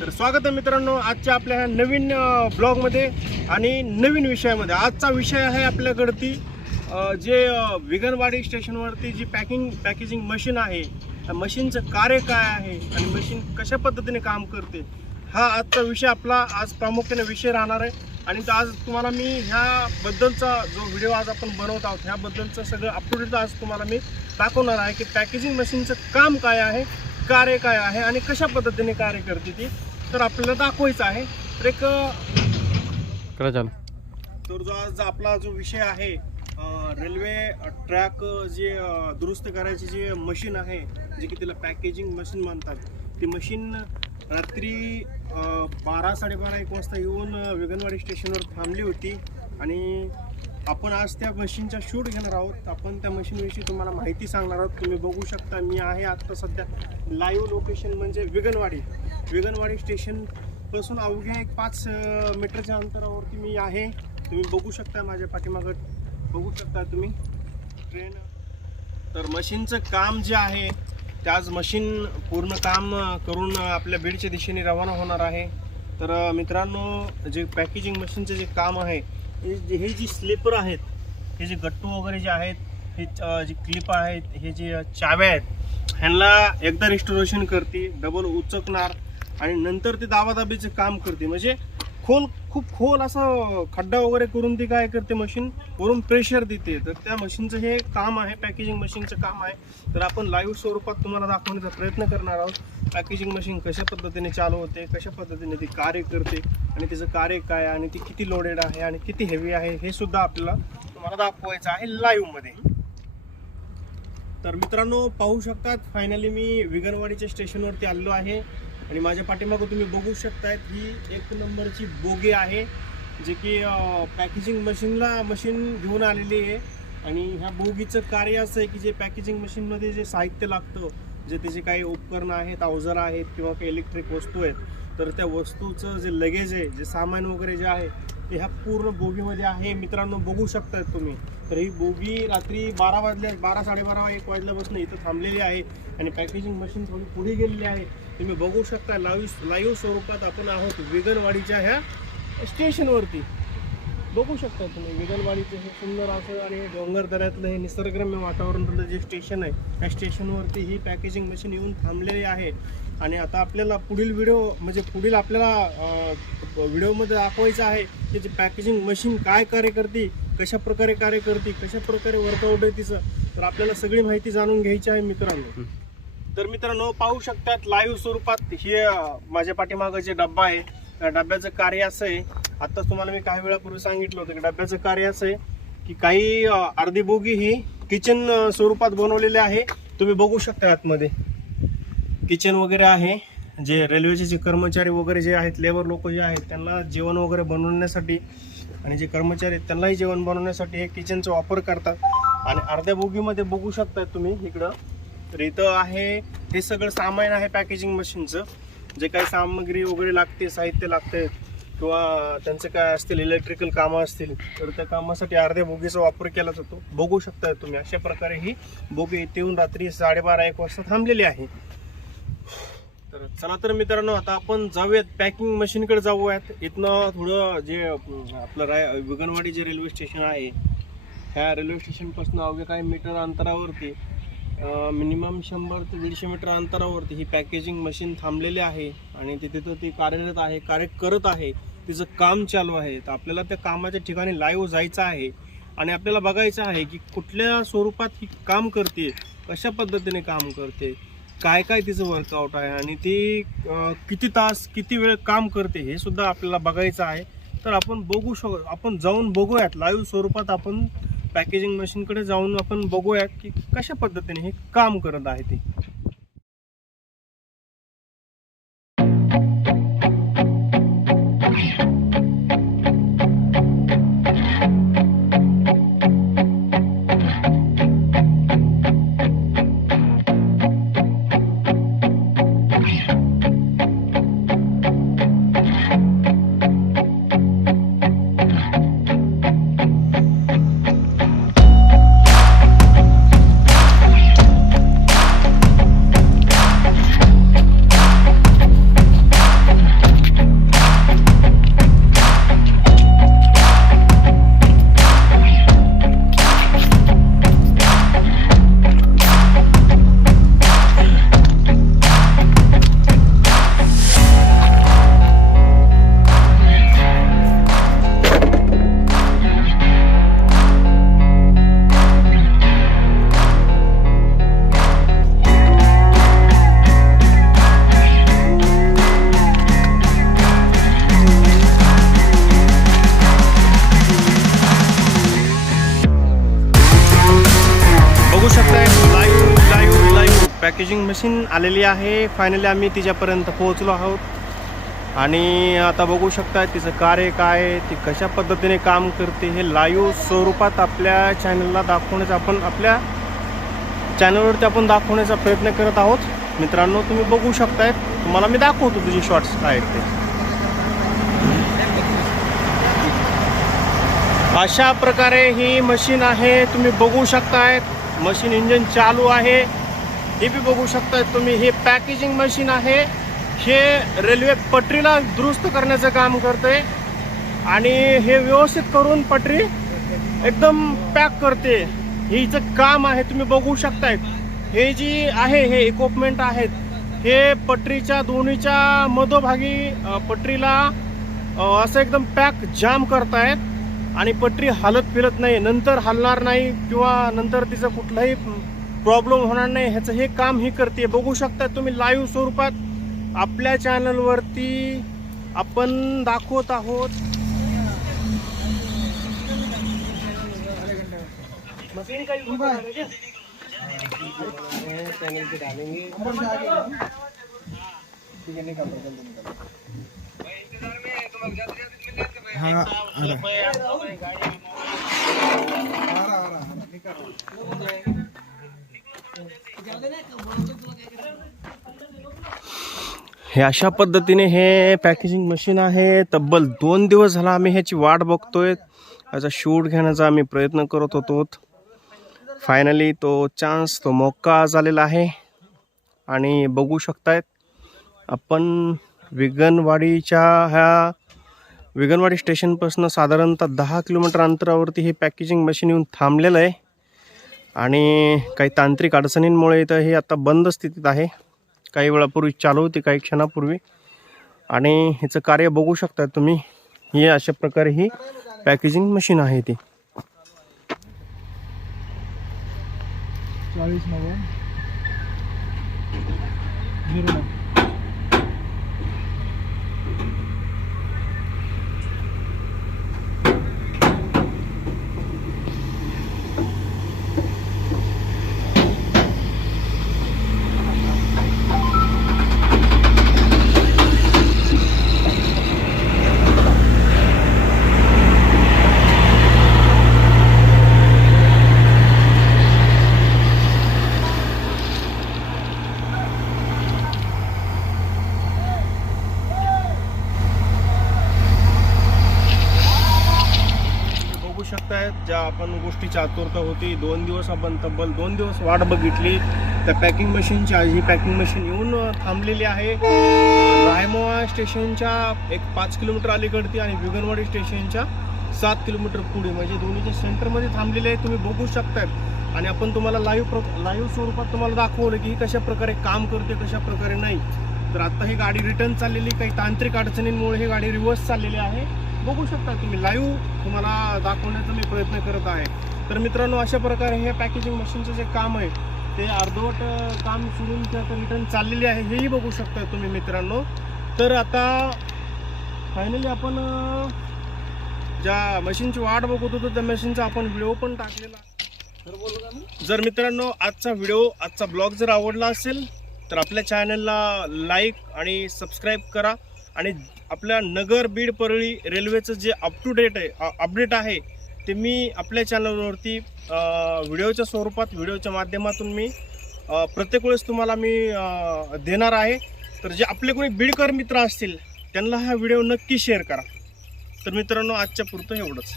तर स्वागत आहे मित्रांनो आजच्या आपल्या ह्या नवीन ब्लॉगमध्ये आणि नवीन विषयामध्ये. आजचा विषय आहे आपल्याकडती जे विगनवाडी स्टेशनवरती जी पॅकिंग पॅकेजिंग मशीन आहे त्या मशीनचं कार्य काय आहे आणि मशीन कशा पद्धतीने काम करते हा आजचा विषय आपला आज प्रामुख्याने विषय राहणार आहे. आणि तो आज तुम्हाला मी ह्याबद्दलचा जो व्हिडिओ आज आपण बनवत आहोत ह्याबद्दलचं सगळं अप टू डेट आज तुम्हाला मी दाखवणार आहे की पॅकेजिंग मशीनचं काम काय आहे कार्य काय आहे आणि कशा पद्धतीने कार्य करते ती. तर आपल्याला दाखवायचं आहे. तर एक करा चालू. तर जो आज आपला जो विषय आहे रेल्वे ट्रॅक जे दुरुस्त करायची जे मशीन आहे जे की तिला पॅकेजिंग मशीन म्हणतात ती मशीन रात्री बारा साडेबारा एक वाजता येऊन वेगनवाडी स्टेशनवर थांबली होती. आणि आपण आज त्या मशीनचा शूट घेणार आहोत. आपण त्या मशीनविषयी तुम्हाला माहिती सांगणार आहोत. तुम्ही बघू शकता मी आहे आत्ता सध्या लाईव्ह लोकेशन म्हणजे विगनवाडी. विगनवाडी स्टेशनपासून अवघ्या एक पाच मीटरच्या अंतरावरती मी आहे. तुम्ही बघू शकता माझ्या पाठीमागं. बघू शकता तुम्ही. ट्रेन तर मशीनचं काम जे आहे ते आज मशीन पूर्ण काम करून आपल्या बीडच्या दिशेने रवाना होणार आहे. तर मित्रांनो जे पॅकेजिंग मशीनचं जे काम आहे हे जे हे जी स्लीपर आहेत हे जे गट्टू वगैरे जे आहेत हे जे क्लिप आहेत हे जे चाव्या आहेत ह्यांना एकदा रिस्टोरेशन करते डबल उचकणार आणि नंतर ते दाबादाबीचं काम करते. म्हणजे खोल खूप खोल असा खड्डा वगैरे करून ती काय करते मशीन वरून प्रेशर देते. तर त्या मशीनचं हे काम आहे पॅकेजिंग मशीनचं काम आहे. तर आपण लाईव्ह स्वरूपात तुम्हाला दाखवण्याचा प्रयत्न करणार आहोत. पॅकेजिंग मशीन कशा पद्धतीने चालू होते कशा पद्धतीने ती कार्य करते आणि तिचं कार्य काय आहे आणि ती किती लोडेड आहे आणि किती हेवी आहे हे सुद्धा आपल्याला तुम्हाला दाखवायचं आहे लाईव्हमध्ये तर मित्रांनो पाहू शकतात फायनली मी विगनवाडीच्या स्टेशनवरती आलेलो आहे. आणि माझ्या पाठीमागं तुम्ही बघू शकतायत ही एक नंबरची बोगी आहे जे की पॅकेजिंग मशीनला मशीन घेऊन आलेली आहे. आणि ह्या बोगीचं कार्य असं आहे की जे पॅकेजिंग मशीनमध्ये जे साहित्य लागतं जे त्याचे काही उपकरणं आहेत अवजार आहेत किंवा काही इलेक्ट्रिक वस्तू आहेत तर त्या वस्तूचं जे लगेज आहे जे सामान वगैरे जे आहे ह्या पूर्ण बोगीमध्ये आहे. मित्रांनो बघू शकतायत तुम्ही. तर ही बोगी रात्री बारा वाजल्या बारा साडेबारा एक वाजल्यापासून इथं थांबलेली आहे आणि पॅकेजिंग मशीन थोडी पुढे गेलेली आहे. तुम्ही बघू शकता लाईव्ह लाईव्ह स्वरूपात आपण आहोत वेगनवाडीच्या ह्या स्टेशनवरती बघू शकता तुम्ही वेगनवाडीचं हे सुंदर असं आणि हे डोंगर दऱ्यातलं हे निसर्गरम्य वातावरणातलं जे स्टेशन आहे. त्या स्टेशनवरती ही पॅकेजिंग मशीन येऊन थांबलेली आहे. आणि आता आपल्याला पुढील व्हिडिओ म्हणजे पुढील आपल्याला व्हिडिओमध्ये दाखवायचं आहे की जी पॅकेजिंग मशीन काय कार्य करते कशा प्रकारे कार्य करते कशा प्रकारे वर्कआउट आहे तिचं तर आपल्याला सगळी माहिती जाणून घ्यायची आहे मित्रांनो. तर मित्रांनो पाहू शकतात लाईव्ह स्वरूपात हे माझ्या पाठीमागं जे डब्बा आहे त्या डब्याचं कार्य असं आहे. आता तुम्हाला मी काही वेळापूर्वी सांगितलं होतं की डब्याचं कार्य असं आहे की काही अर्धी बोगी ही किचन स्वरूपात बनवलेली आहे. तुम्ही बघू शकता आतमध्ये. किचन वगैरे आहे. जे रेल्वेचे जे कर्मचारी वगैरे जे आहेत लेबर लोक जे आहेत त्यांना जेवण वगैरे बनवण्यासाठी आणि जे कर्मचारी आहेत त्यांनाही जेवण बनवण्यासाठी हे किचनचा वापर करतात. आणि अर्ध्या बोगीमध्ये बघू शकता तुम्ही इकडं. तर इथं आहे हे सगळं सामान आहे पॅकेजिंग मशीनचं जे काही सामग्री वगैरे लागते साहित्य लागते किंवा त्यांचं काय असतील इलेक्ट्रिकल कामं असतील तर त्या कामासाठी अर्ध्या बोगीचा वापर केला जातो. बघू शकता तुम्ही अशा प्रकारे ही बोगी इथे येऊन रात्री साडेबारा एक वाजता थांबलेली आहे. तर चला तर मित्रांनो आता आपण जाऊयात पॅकिंग मशीनकडे जाऊयात. इथनं थोडं जे आपलं राय विगनवाडी जे रेल्वे स्टेशन आहे ह्या रेल्वे स्टेशनपासून अवघ्या काही मीटर अंतरावरती मिनिमम शंभर ते दीडशे मीटर अंतरावरती ही पॅकेजिंग मशीन थांबलेली आहे आणि तिथे तर ती कार्यरत आहे कार्य करत आहे. तिचं काम चालू आहे. तर आपल्याला त्या कामाच्या ठिकाणी लाईव्ह जायचं आहे. आणि आपल्याला बघायचं आहे की कुठल्या स्वरूपात ही काम करते कशा पद्धतीने काम करते. काय काय तिचं वर्कआउट आहे आणि ती किती तास किती वेळ काम करते हे सुद्धा आपल्याला बघायचं आहे. तर आपण बघू शक आपण जाऊन बघूयात. लाईव्ह स्वरूपात आपण पॅकेजिंग मशीनकडे जाऊन आपण बघूयात की कशा पद्धतीने हे काम करत आहे ते. पॅकेजिंग मशीन आलेली आहे. फायनली आम्ही तिच्यापर्यंत पोहोचलो आहोत. आणि आता बघू शकता तिचं कार्य काय ती कशा पद्धतीने काम करते हे लाईव्ह स्वरूपात आपल्या चॅनलला दाखवण्याचा आपण आपल्या चॅनलवरती आपण दाखवण्याचा प्रयत्न करत आहोत. मित्रांनो तुम्ही बघू शकताय तुम्हाला मी दाखवतो तुझे शॉर्ट्स काय आहेत ते. अशा प्रकारे ही मशीन आहे. तुम्ही बघू शकताय मशीन इंजिन चालू आहे. हे बी बघू शकताय तुम्ही हे पॅकेजिंग मशीन आहे. हे रेल्वे पटरीला दुरुस्त करण्याचं काम करते आणि हे व्यवस्थित करून पटरी एकदम पॅक करते. हे हिचं काम आहे तुम्ही बघू शकताय. हे जी आहे हे इक्विपमेंट आहेत हे पटरीच्या दोन्हीच्या मधोभागी पटरीला असं एकदम पॅक जाम करतायत. आणि पटरी हालत फिरत नाही नंतर हलणार नाही किंवा नंतर तिचं कुठलंही प्रॉब्लेम होणार नाही ह्याचं हे काम ही करते बघू शकता तुम्ही लाईव्ह स्वरूपात आपल्या चॅनलवरती आपण दाखवत आहोत. हे अशा पद्धतीने हे पॅकेजिंग मशीन आहे. तब्बल दोन दिवस झाला आम्ही ह्याची वाट बघतोय. याचा शूट घेण्याचा आम्ही प्रयत्न करत होतो. फायनली तो चान्स तो मौका झालेला आहे. आणि बघू शकतायत आपण विगनवाडीच्या ह्या विगनवाडी स्टेशनपासून साधारणतः दहा किलोमीटर अंतरावरती हे पॅकेजिंग मशीन येऊन थांबलेलं आहे. आणि काही तांत्रिक अडचणींमुळे इथं हे आता बंद स्थितीत आहे. काही वेळापूर्वी चालू होती काही क्षणापूर्वी. आणि ह्याचं कार्य बघू शकता तुम्ही. हे अशा प्रकारे ही पॅकेजिंग मशीन आहे ती. चालीस नव्वद झिरो नऊ तुम्ही बघू शकताय ज्या आपण गोष्टीची आतुरता होती. दोन दिवस आपण तब्बल दोन दिवस वाट बघितली. त्या पॅकिंग मशीनची आज ही पॅकिंग मशीन येऊन थांबलेली आहे. रायमोवा स्टेशनच्या एक पाच किलोमीटर अलीकडती आणि विगनवाडी स्टेशनच्या सात किलोमीटर पुढे. म्हणजे दोन्हीच्या सेंटरमध्ये थांबलेले आहे. तुम्ही बघू शकताय. आणि आपण तुम्हाला लाईव्ह प्र लाईव्ह स्वरूपात तुम्हाला दाखवलं की ही कशा प्रकारे काम करते कशा प्रकारे नाही. तर आता ही गाडी रिटर्न चाललेली काही तांत्रिक अडचणींमुळे ही गाडी रिव्हर्स चाललेली आहे. बघू शकता तुम्ही. लाईव्ह तुम्हाला दाखवण्याचा मी प्रयत्न करत आहे. तर मित्रांनो अशा प्रकारे हे पॅकेजिंग मशीनचं जे काम आहे ते अर्धवट काम सोडून ते आता रिटर्न चाललेली आहे. हेही बघू शकता तुम्ही मित्रांनो. तर आता फायनली आपण ज्या मशीनची वाट बघत होतो त्या मशीनचा आपण व्हिडिओ पण टाकलेला. जर मित्रांनो आजचा व्हिडिओ आजचा ब्लॉग जर आवडला असेल तर आपल्या चॅनलला लाईक आणि सबस्क्राईब करा. आणि आपल्या नगर बीड परळी रेल्वेचं जे अप टू डेट आहे अपडेट आहे ते मी आपल्या चॅनलवरती व्हिडिओच्या स्वरूपात व्हिडिओच्या माध्यमातून मी प्रत्येक वेळेस तुम्हाला मी देणार आहे. तर जे आपले कोणी बीडकर मित्र असतील त्यांना हा व्हिडिओ नक्की शेअर करा. तर मित्रांनो आजच्या पुरतं एवढंच.